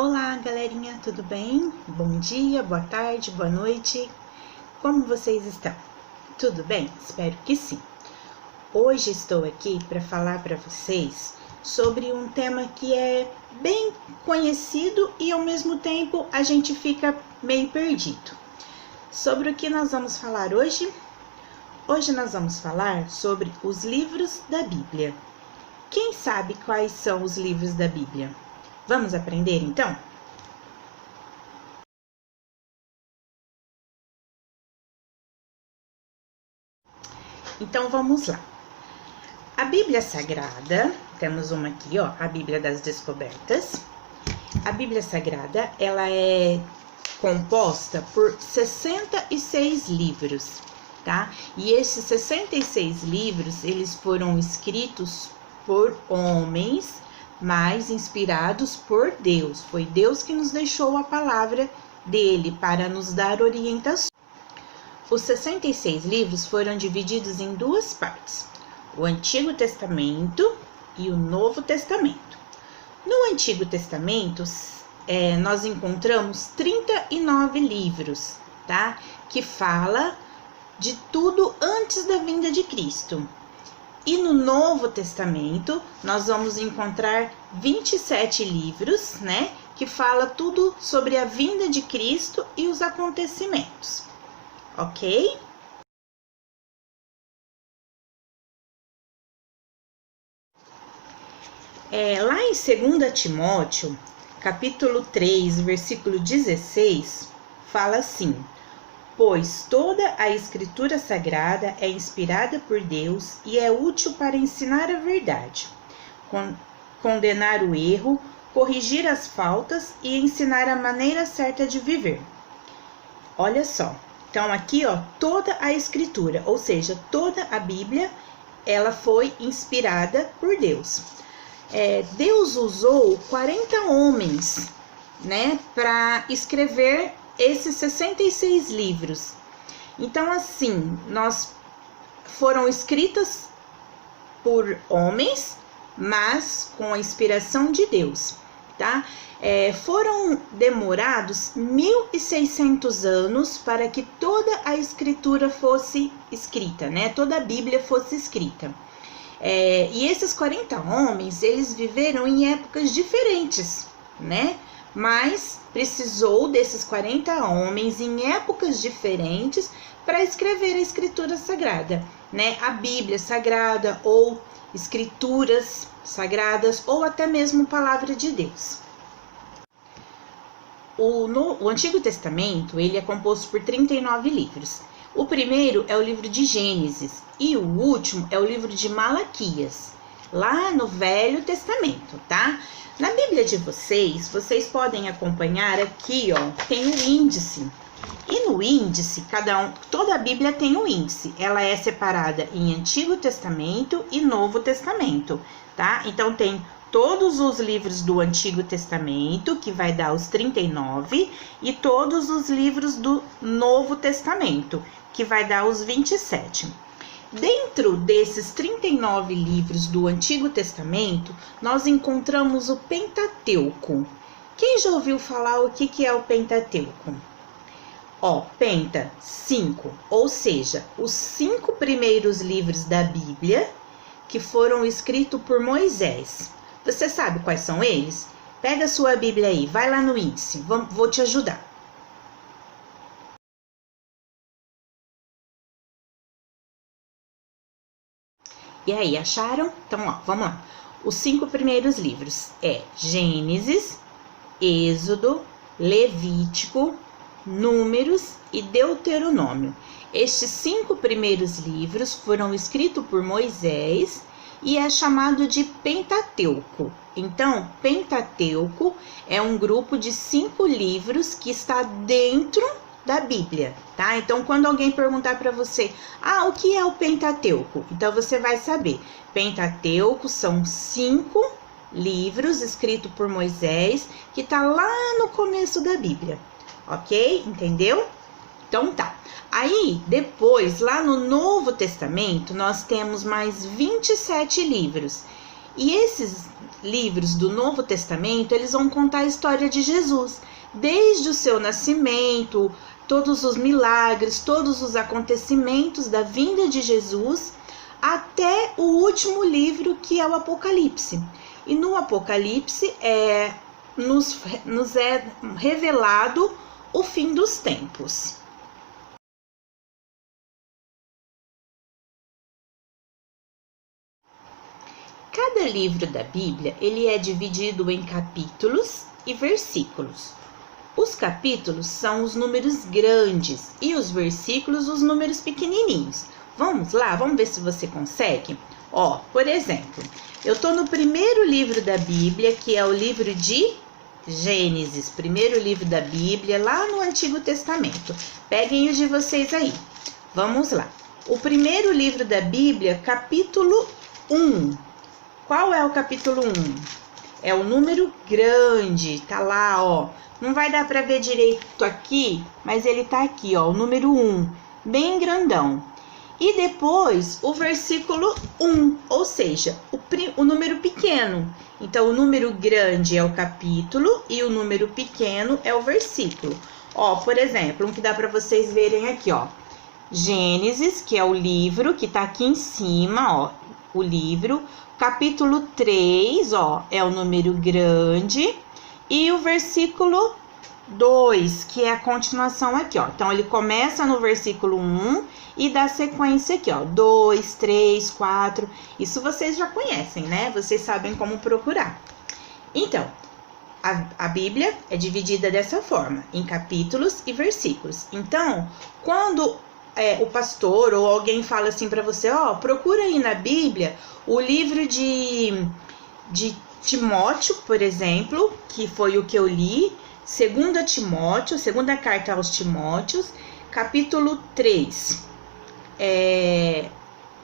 Olá, galerinha, tudo bem? Bom dia, boa tarde, boa noite. Como vocês estão? Tudo bem? Espero que sim. Hoje estou aqui para falar para vocês sobre um tema que é bem conhecido e ao mesmo tempo a gente fica meio perdido. Sobre o que nós vamos falar hoje? Hoje nós vamos falar sobre os livros da Bíblia. Quem sabe quais são os livros da Bíblia? Vamos aprender então? Então vamos lá. A Bíblia Sagrada, temos uma aqui, ó, a Bíblia das Descobertas. A Bíblia Sagrada, ela é composta por 66 livros, tá? E esses 66 livros, eles foram escritos por homens, mas inspirados por Deus. Foi Deus que nos deixou a palavra dele para nos dar orientações. Os 66 livros foram divididos em duas partes, o Antigo Testamento e o Novo Testamento. No Antigo Testamento, nós encontramos 39 livros, tá? Que fala de tudo antes da vinda de Cristo. E no Novo Testamento, nós vamos encontrar 27 livros, né? Que fala tudo sobre a vinda de Cristo e os acontecimentos. Ok? Lá em 2 Timóteo, capítulo 3, versículo 16, fala assim: pois toda a Escritura Sagrada é inspirada por Deus e é útil para ensinar a verdade, condenar o erro, corrigir as faltas e ensinar a maneira certa de viver. Olha só. Então, aqui, ó, toda a Escritura, ou seja, toda a Bíblia, ela foi inspirada por Deus. Deus usou 40 homens, né, para escrever esses 66 livros. Então, assim, foram escritas por homens, mas com a inspiração de Deus, tá? Foram demorados 1.600 anos para que toda a escritura fosse escrita, né? Toda a Bíblia fosse escrita. E esses 40 homens, eles viveram em épocas diferentes, né? Mas precisou desses 40 homens em épocas diferentes para escrever a Escritura Sagrada, né? A Bíblia Sagrada ou Escrituras Sagradas ou até mesmo Palavra de Deus. O Antigo Testamento, ele é composto por 39 livros. O primeiro é o livro de Gênesis e o último é o livro de Malaquias, lá no Velho Testamento, tá? Na Bíblia de vocês podem acompanhar aqui, ó, tem o índice. E no índice, toda a Bíblia tem um índice. Ela é separada em Antigo Testamento e Novo Testamento, tá? Então tem todos os livros do Antigo Testamento, que vai dar os 39, e todos os livros do Novo Testamento, que vai dar os 27. Dentro desses 39 livros do Antigo Testamento, nós encontramos o Pentateuco. Quem já ouviu falar o que é o Pentateuco? Ó, Penta, 5, ou seja, os 5 primeiros livros da Bíblia que foram escritos por Moisés. Você sabe quais são eles? Pega a sua Bíblia aí, vai lá no índice, vou te ajudar. E aí, acharam? Então, ó, vamos lá. Os 5 primeiros livros é Gênesis, Êxodo, Levítico, Números e Deuteronômio. Estes 5 primeiros livros foram escritos por Moisés e é chamado de Pentateuco. Então, Pentateuco é um grupo de 5 livros que está dentro da Bíblia, tá? Então, quando alguém perguntar para você, o que é o Pentateuco? Então, você vai saber. Pentateuco são 5 livros escritos por Moisés que tá lá no começo da Bíblia, ok? Entendeu? Então, tá. Aí, depois, lá no Novo Testamento, nós temos mais 27 livros. E esses livros do Novo Testamento, eles vão contar a história de Jesus, desde o seu nascimento, todos os milagres, todos os acontecimentos da vinda de Jesus, até o último livro, que é o Apocalipse. E no Apocalipse nos é revelado o fim dos tempos. Cada livro da Bíblia, ele é dividido em capítulos e versículos. Os capítulos são os números grandes e os versículos os números pequenininhos. Vamos lá, vamos ver se você consegue? Ó, por exemplo, eu tô no primeiro livro da Bíblia, que é o livro de Gênesis, primeiro livro da Bíblia, lá no Antigo Testamento. Peguem o de vocês aí. Vamos lá. O primeiro livro da Bíblia, capítulo 1. Qual é o capítulo 1? É o número grande, tá lá, ó. Não vai dar para ver direito aqui, mas ele tá aqui, ó, o número 1, bem grandão. E depois o versículo 1, ou seja, o número pequeno. Então, o número grande é o capítulo e o número pequeno é o versículo. Ó, por exemplo, um que dá para vocês verem aqui, ó. Gênesis, que é o livro que tá aqui em cima, ó, o livro. Capítulo 3, ó, é o número grande. E o versículo 2, que é a continuação aqui, ó. Então, ele começa no versículo 1 e dá sequência aqui, ó. 2, 3, 4. Isso vocês já conhecem, né? Vocês sabem como procurar. Então, a Bíblia é dividida dessa forma, em capítulos e versículos. Então, quando o pastor ou alguém fala assim para você, ó, procura aí na Bíblia o livro de Timóteo, por exemplo, que foi o que eu li, 2 Timóteo, segunda carta aos Timóteos, capítulo 3.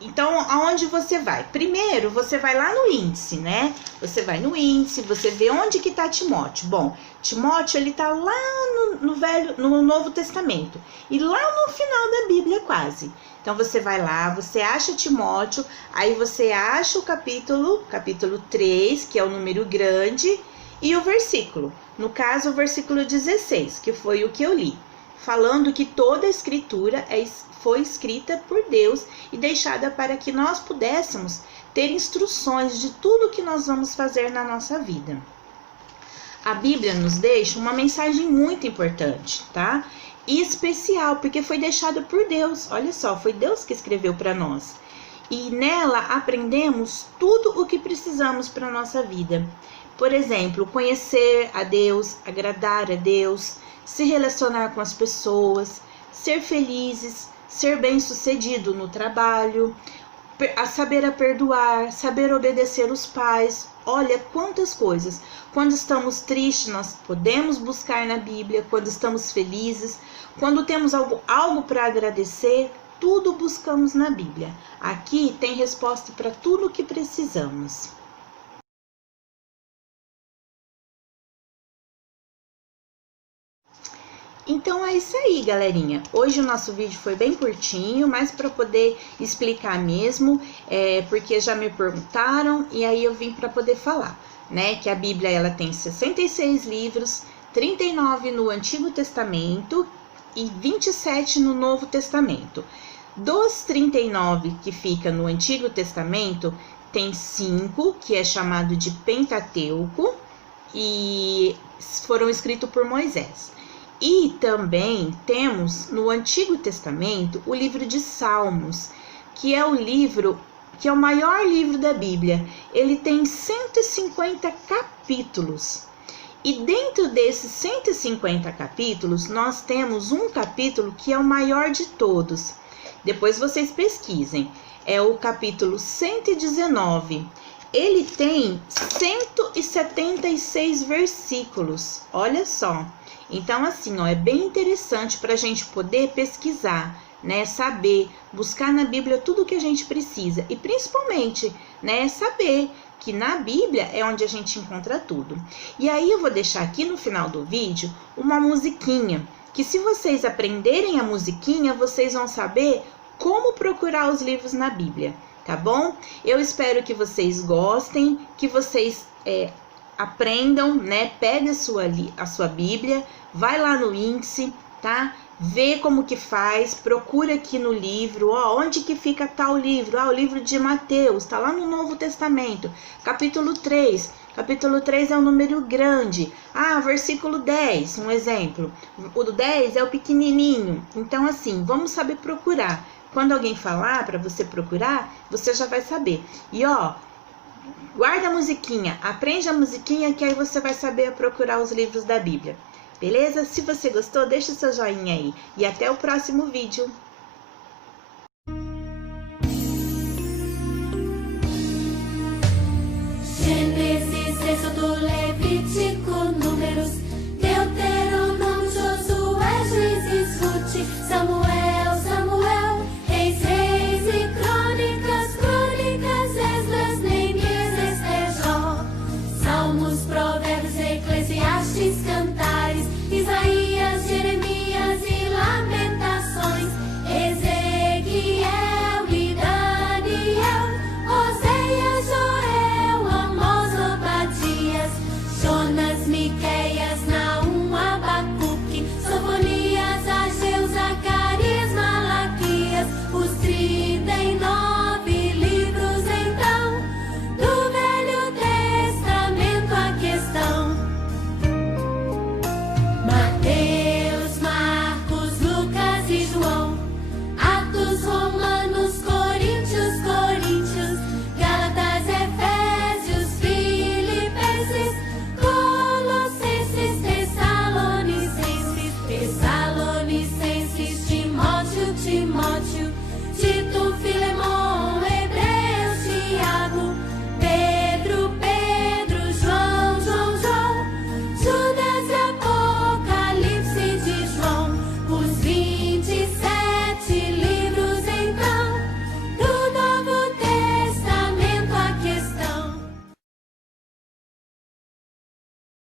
Então, aonde você vai? Primeiro, você vai lá no índice, né? Você vai no índice, você vê onde que tá Timóteo. Bom, Timóteo, ele tá lá no Novo Testamento. E lá no final da Bíblia, quase. Então, você vai lá, você acha Timóteo, aí você acha o capítulo 3, que é o número grande, e o versículo. No caso, o versículo 16, que foi o que eu li. Falando que toda a escritura foi escrita por Deus e deixada para que nós pudéssemos ter instruções de tudo que nós vamos fazer na nossa vida. A Bíblia nos deixa uma mensagem muito importante, tá? E especial, porque foi deixada por Deus. Olha só, foi Deus que escreveu para nós. E nela aprendemos tudo o que precisamos para a nossa vida. Por exemplo, conhecer a Deus, agradar a Deus, se relacionar com as pessoas, ser felizes, ser bem-sucedido no trabalho, saber perdoar, saber obedecer os pais. Olha quantas coisas. Quando estamos tristes, nós podemos buscar na Bíblia. Quando estamos felizes, quando temos algo para agradecer, tudo buscamos na Bíblia. Aqui tem resposta para tudo o que precisamos. Então é isso aí, galerinha. Hoje o nosso vídeo foi bem curtinho, mas para poder explicar mesmo, porque já me perguntaram e aí eu vim para poder falar, né? Que a Bíblia ela tem 66 livros, 39 no Antigo Testamento e 27 no Novo Testamento. Dos 39 que fica no Antigo Testamento, tem 5 que é chamado de Pentateuco e foram escritos por Moisés. E também temos no Antigo Testamento o livro de Salmos, que é o livro, que é o maior livro da Bíblia. Ele tem 150 capítulos. E dentro desses 150 capítulos, nós temos um capítulo que é o maior de todos. Depois vocês pesquisem. É o capítulo 119. Ele tem 176 versículos. Olha só. Então, assim, ó, é bem interessante para a gente poder pesquisar, né? Saber, buscar na Bíblia tudo o que a gente precisa. E principalmente, né? Saber que na Bíblia é onde a gente encontra tudo. E aí eu vou deixar aqui no final do vídeo uma musiquinha, que se vocês aprenderem a musiquinha, vocês vão saber como procurar os livros na Bíblia, tá bom? Eu espero que vocês gostem, que vocês aprendam, né? Pegue a sua Bíblia, vai lá no índice, tá? Vê como que faz, procura aqui no livro, ó, onde que fica tal livro? Ah, o livro de Mateus, tá lá no Novo Testamento, capítulo 3. Capítulo 3 é um número grande. Ah, versículo 10, um exemplo. O do 10 é o pequenininho. Então, assim, vamos saber procurar. Quando alguém falar para você procurar, você já vai saber. E, ó, guarda a musiquinha, aprende a musiquinha que aí você vai saber procurar os livros da Bíblia. Beleza? Se você gostou, deixa o seu joinha aí. E até o próximo vídeo. Gênesis, Êxodo, Levítico, Números, Deuteronômio, Josué, Juízes, Ruth, Samuel, Reis e Crônicas, Esdras, Neemias, Esther, Jó, Salmos, Provérbios, Eclesiastes, Cantares.